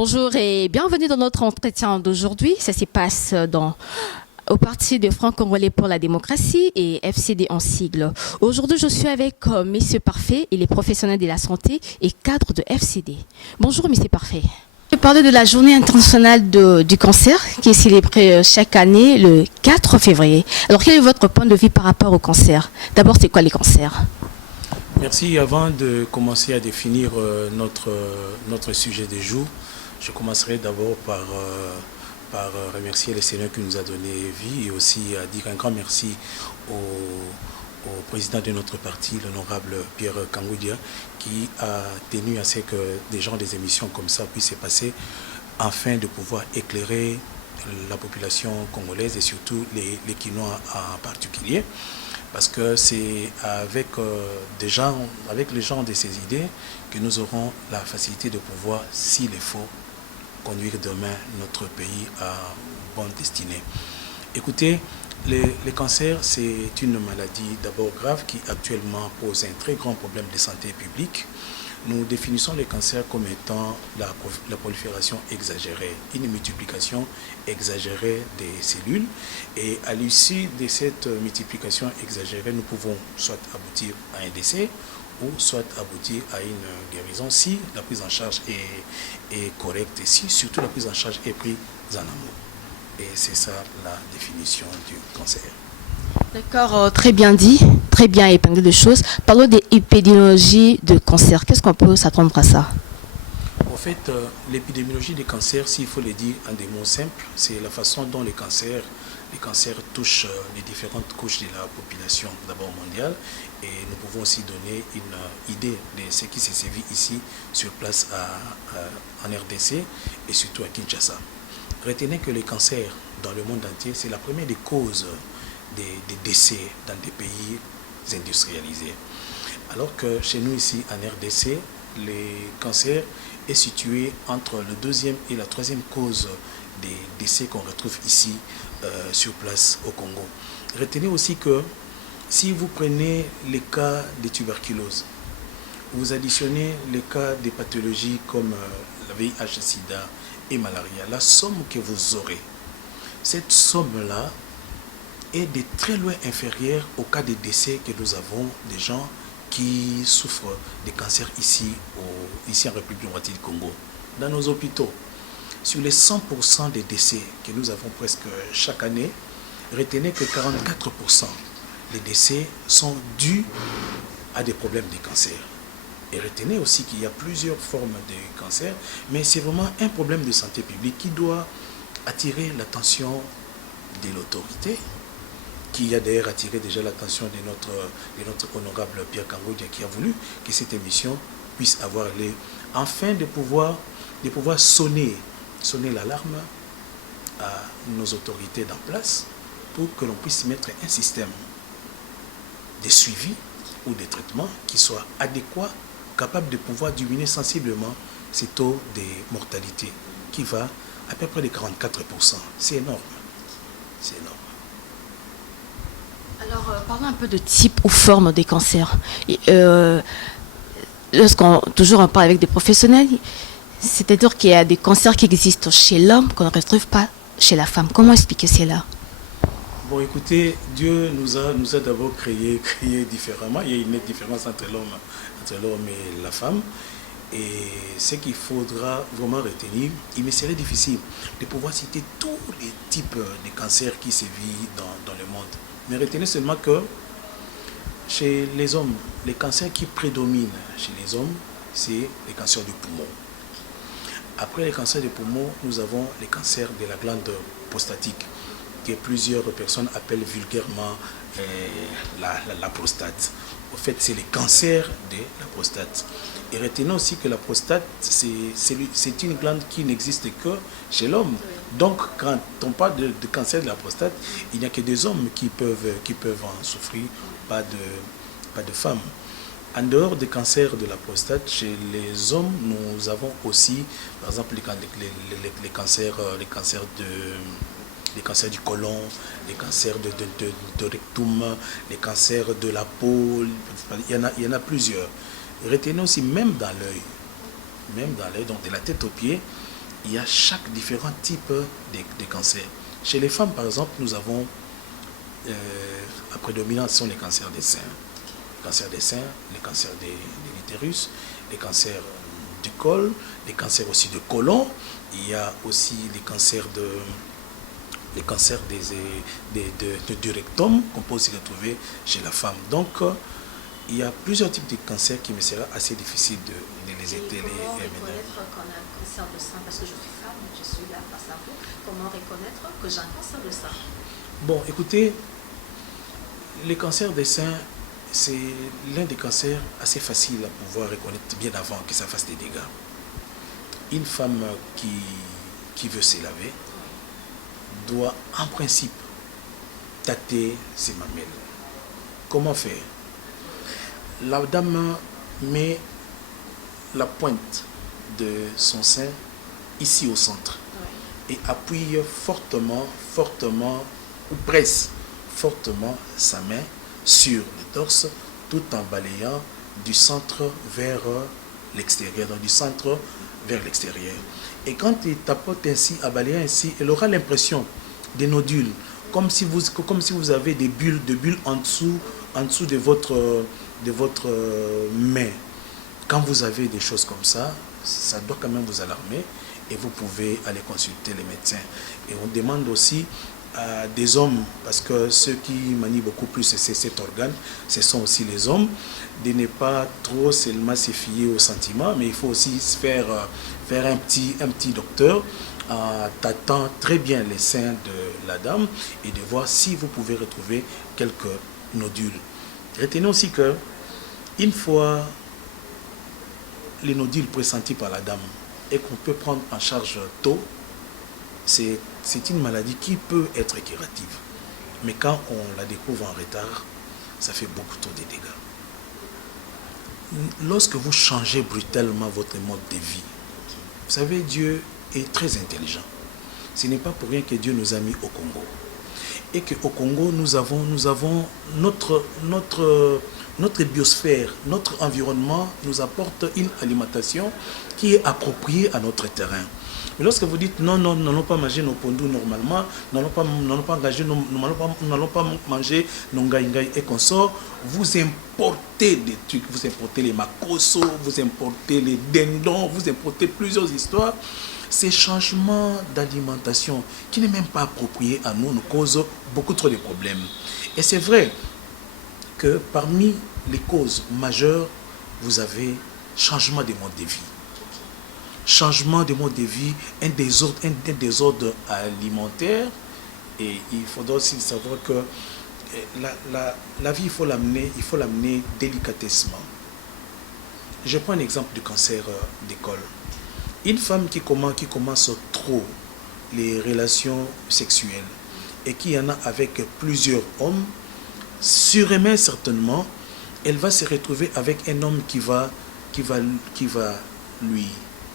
Bonjour et bienvenue dans notre entretien d'aujourd'hui. Ça se passe au Parti de Front Congolais pour la démocratie et FCD en sigle. Aujourd'hui, je suis avec Monsieur Parfait, il est professionnel de la santé et cadre de FCD. Bonjour Monsieur Parfait. Je vais parler de la journée internationale du cancer qui est célébrée chaque année le 4 février. Alors quel est votre point de vue par rapport au cancer? D'abord, c'est quoi les cancers? Merci. Avant de commencer à définir notre sujet du jour, je commencerai d'abord par remercier le Seigneur qui nous a donné vie et aussi à dire un grand merci au président de notre parti, l'honorable Pierre Kangoudia, qui a tenu à ce que des émissions comme ça puissent se passer afin de pouvoir éclairer la population congolaise et surtout les Quinois en particulier. Parce que c'est avec les gens de ces idées que nous aurons la facilité de pouvoir, s'il est faut, conduire demain notre pays à bonne destinée. Écoutez, les cancers, c'est une maladie d'abord grave qui actuellement pose un très grand problème de santé publique. Nous définissons les cancers comme étant la prolifération exagérée, une multiplication exagérée des cellules. Et à l'issue de cette multiplication exagérée, nous pouvons soit aboutir à un décès ou soit aboutir à une guérison si la prise en charge est correcte et si surtout la prise en charge est prise en amont. Et c'est ça la définition du cancer. D'accord, très bien dit, très bien épinglé de choses. Parlons des épidémiologies de cancer. Qu'est-ce qu'on peut s'attendre à ça? En fait, l'épidémiologie des cancers, s'il faut le dire en des mots simples, c'est la façon dont les cancers touchent les différentes couches de la population, d'abord mondiale, et nous pouvons aussi donner une idée de ce qui s'est sévi ici sur place en RDC et surtout à Kinshasa. Retenez que les cancers dans le monde entier, c'est la première des causes des décès dans des pays industrialisés. Alors que chez nous ici en RDC, les cancers est situé entre le deuxième et la troisième cause des décès qu'on retrouve ici sur place au Congo. Retenez aussi que si vous prenez les cas de tuberculose, vous additionnez les cas des pathologies comme la VIH, sida et malaria, la somme que vous aurez, cette somme-là est de très loin inférieure au cas de décès que nous avons des gens qui souffrent de cancer ici en République démocratique du Congo. Dans nos hôpitaux, sur les 100% des décès que nous avons presque chaque année, retenez que 44% des décès sont dus à des problèmes de cancer. Et retenez aussi qu'il y a plusieurs formes de cancer, mais c'est vraiment un problème de santé publique qui doit attirer l'attention de l'autorité, qui a d'ailleurs attiré déjà l'attention de notre honorable Pierre Kangoudia, qui a voulu que cette émission puisse avoir lieu, afin de pouvoir sonner l'alarme à nos autorités en place pour que l'on puisse mettre un système de suivi ou de traitement qui soit adéquat, capable de pouvoir diminuer sensiblement ces taux de mortalité qui va à peu près de 44%. C'est énorme. C'est énorme. Alors, parlons un peu de type ou forme des cancers. Toujours on parle avec des professionnels, c'est-à-dire qu'il y a des cancers qui existent chez l'homme qu'on ne retrouve pas chez la femme. Comment expliquer cela? Bon, écoutez, Dieu nous a d'abord créé différemment. Il y a une différence entre l'homme et la femme. Et ce qu'il faudra vraiment retenir, il me serait difficile de pouvoir citer tous les types de cancers qui sévissent dans le monde. Mais retenez seulement que chez les hommes, les cancers qui prédominent chez les hommes, c'est les cancers du poumon. Après les cancers du poumon, nous avons les cancers de la glande prostatique, que plusieurs personnes appellent vulgairement la prostate. En fait, c'est les cancers de la prostate. Et retenons aussi que la prostate, c'est une glande qui n'existe que chez l'homme. Donc, quand on parle de cancer de la prostate, il n'y a que des hommes qui peuvent en souffrir, pas de femmes. En dehors des cancers de la prostate, chez les hommes, nous avons aussi, par exemple, les cancers du côlon, les cancers de rectum, les cancers de la peau, il y en a plusieurs. Retenez aussi, même dans l'œil, donc de la tête aux pieds, il y a chaque différent type de cancer. Chez les femmes, par exemple, nous avons, la prédominance sont les cancers des seins. Les cancers de l'utérus, les cancers du col, les cancers aussi de côlon. Il y a aussi les cancers du rectum qu'on peut aussi retrouver chez la femme. Donc, il y a plusieurs types de cancers qui me sera assez difficile de les étaler. Comment reconnaître qu'on a un cancer de sein? Parce que je suis femme, je suis là face à vous. Comment reconnaître que j'ai un cancer de sein? Bon, écoutez, les cancers des seins, c'est l'un des cancers assez faciles à pouvoir reconnaître bien avant que ça fasse des dégâts. Une femme qui veut se laver doit en principe tâter ses mamelles. Comment faire? La dame met la pointe de son sein ici au centre et appuie fortement, ou presse fortement sa main sur le torse tout en balayant du centre vers l'extérieur, donc du centre vers l'extérieur. Et quand il tapote ainsi, à balayer ainsi, elle aura l'impression des nodules, comme si vous avez des bulles en dessous de votre main. Quand vous avez des choses comme ça, ça doit quand même vous alarmer et vous pouvez aller consulter les médecins. Et on demande aussi à des hommes, parce que ceux qui manient beaucoup plus cet organe, ce sont aussi les hommes, de ne pas trop seulement se fier aux sentiments, mais il faut aussi faire un petit docteur en tâtant très bien les seins de la dame et de voir si vous pouvez retrouver quelques nodules. Retenez aussi que une fois les nodules pressentis par la dame et qu'on peut prendre en charge tôt, c'est une maladie qui peut être curative. Mais quand on la découvre en retard, ça fait beaucoup trop de dégâts. Lorsque vous changez brutalement votre mode de vie, vous savez, Dieu est très intelligent. Ce n'est pas pour rien que Dieu nous a mis au Congo. Et qu'au Congo, nous avons notre biosphère, notre environnement nous apporte une alimentation qui est appropriée à notre terrain. Mais lorsque vous dites non, nous n'allons pas manger nos pondous normalement, nous n'allons pas manger nos ngaïngaï et consorts, vous importez des trucs, vous importez les makoso, vous importez les dindons, vous importez plusieurs histoires. Ces changements d'alimentation qui n'est même pas approprié à nous causent beaucoup trop de problèmes. Et c'est vrai que parmi les causes majeures, vous avez changement de mode de vie. Changement de mode de vie, un désordre alimentaire. Et il faudra aussi savoir que la vie, il faut l'amener délicatesement. Je prends un exemple du cancer du col. Une femme qui commence trop les relations sexuelles et qui en a avec plusieurs hommes, sûrement, certainement, elle va se retrouver avec un homme qui va lui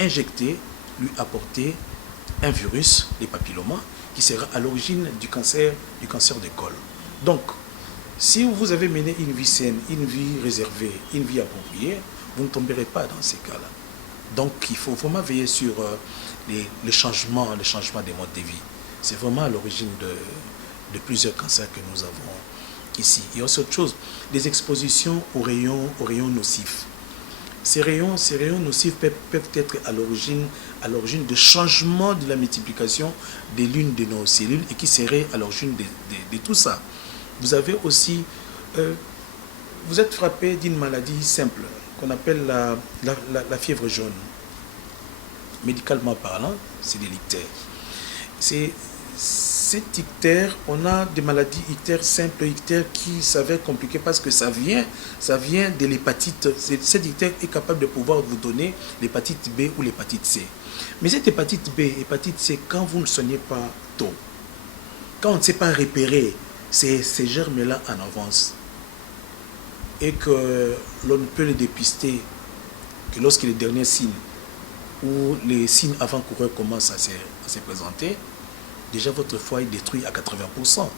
injecter, lui apporter un virus, les papillomas, qui sera à l'origine du cancer du col. Donc, si vous avez mené une vie saine, une vie réservée, une vie appropriée, vous ne tomberez pas dans ces cas-là. Donc, il faut vraiment veiller sur les changements des modes de vie. C'est vraiment à l'origine de plusieurs cancers que nous avons ici. Il y a aussi autre chose, des expositions aux rayons nocifs. Ces rayons nocifs peuvent être à l'origine de changements de la multiplication de l'une de nos cellules et qui seraient à l'origine de tout ça. Vous avez aussi, vous êtes frappé d'une maladie simple qu'on appelle la fièvre jaune. Médicalement parlant, c'est des ictères. Cette ictère, on a des maladies ictères simples, ictères qui s'avèrent compliquées parce que ça vient de l'hépatite. Cette ictère est capable de pouvoir vous donner l'hépatite B ou l'hépatite C. Mais cette hépatite B, hépatite C, quand vous ne soignez pas tôt, quand on ne sait pas repérer ces germes-là en avance, et que l'on ne peut les dépister que lorsque les derniers signes ou les signes avant-coureurs commencent à se présenter, déjà votre foie est détruit à 80%.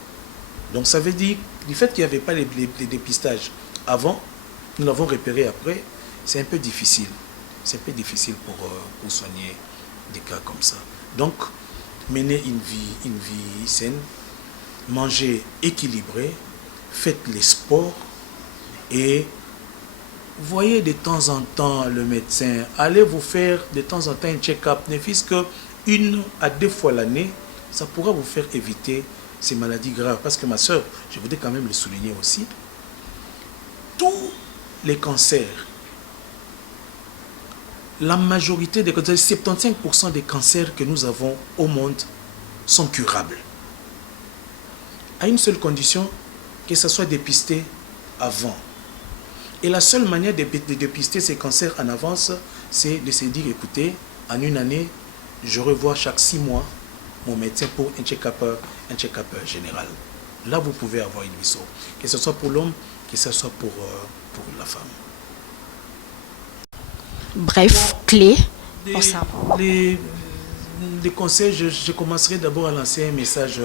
Donc ça veut dire, du fait qu'il n'y avait pas les dépistages avant, nous l'avons repéré après, c'est un peu difficile. C'est un peu difficile pour soigner des cas comme ça. Donc, menez une vie saine, mangez équilibré, faites les sports et voyez de temps en temps le médecin. Allez vous faire de temps en temps un check-up, ne fût-ce que 1 à 2 fois l'année. Ça pourra vous faire éviter ces maladies graves. Parce que ma soeur, je voudrais quand même le souligner aussi, tous les cancers, la majorité des cancers, 75% des cancers que nous avons au monde sont curables. À une seule condition, que ça soit dépisté avant. Et la seule manière de dépister ces cancers en avance, c'est de se dire, écoutez, en une année, je revois chaque 6 mois mon médecin pour un check-up général. Là, vous pouvez avoir une mission, que ce soit pour l'homme, que ce soit pour la femme. Bref, clé pour ça. Les conseils, je commencerai d'abord à lancer un message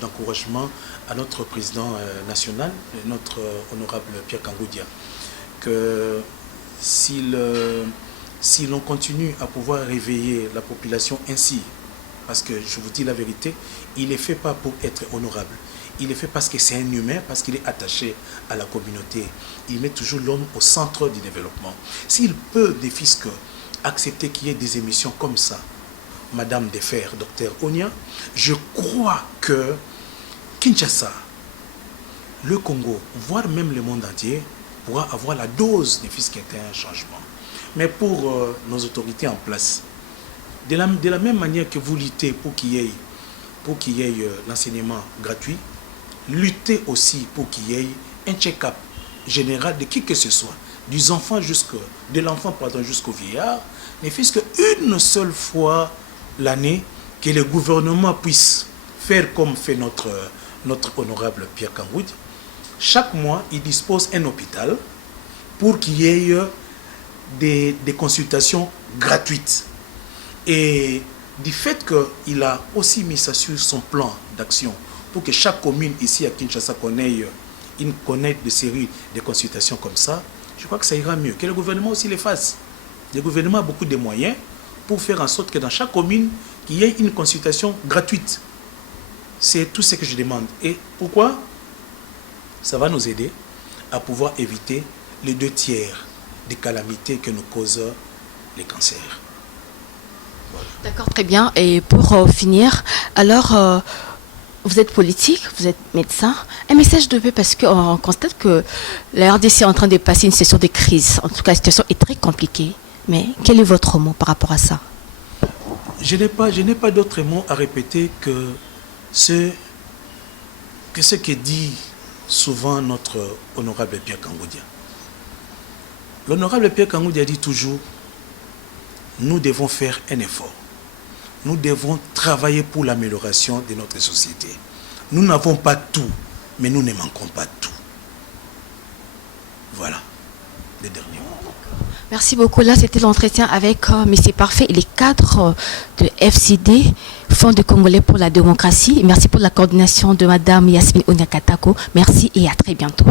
d'encouragement à notre président national, notre honorable Pierre Kangoudia, que si l'on continue à pouvoir réveiller la population ainsi, parce que je vous dis la vérité, il ne fait pas pour être honorable. Il le fait parce que c'est un humain, parce qu'il est attaché à la communauté. Il met toujours l'homme au centre du développement. S'il peut, des fiscs, accepter qu'il y ait des émissions comme ça, Madame Defer, Docteur Onia, je crois que Kinshasa, le Congo, voire même le monde entier, pourra avoir la dose des fiscs qui était un changement. Mais pour nos autorités en place, de la même manière que vous luttez pour qu'il y ait l'enseignement gratuit, lutter aussi pour qu'il y ait un check-up général de qui que ce soit, de l'enfant jusqu'au vieillard, ne fût-ce qu'une seule fois l'année, que le gouvernement puisse faire comme fait notre honorable Pierre Kangoud. Chaque mois, il dispose un hôpital pour qu'il y ait des consultations gratuites. Et du fait qu'il a aussi mis ça sur son plan d'action pour que chaque commune ici à Kinshasa connaisse des séries de consultations comme ça, je crois que ça ira mieux. Que le gouvernement aussi les fasse. Le gouvernement a beaucoup de moyens pour faire en sorte que dans chaque commune, qu'il y ait une consultation gratuite. C'est tout ce que je demande. Et pourquoi? Ça va nous aider à pouvoir éviter les 2 tiers des calamités que nous causent les cancers. Voilà. D'accord, très bien. Et pour finir, alors, vous êtes politique, vous êtes médecin. Un message de paix parce qu'on constate que la RDC est en train de passer une session de crise. En tout cas, la situation est très compliquée. Mais quel est votre mot par rapport à ça? Je n'ai pas d'autre mot à répéter que ce que dit souvent notre honorable Pierre Kangoudia. L'honorable Pierre Kangoudia dit toujours, nous devons faire un effort. Nous devons travailler pour l'amélioration de notre société. Nous n'avons pas tout, mais nous ne manquons pas tout. Voilà, les derniers mots. Merci beaucoup. Là, c'était l'entretien avec Monsieur Parfait et les cadres de FCD, Fonds de Congolais pour la démocratie. Merci pour la coordination de Madame Yasmine Onyakatako. Merci et à très bientôt.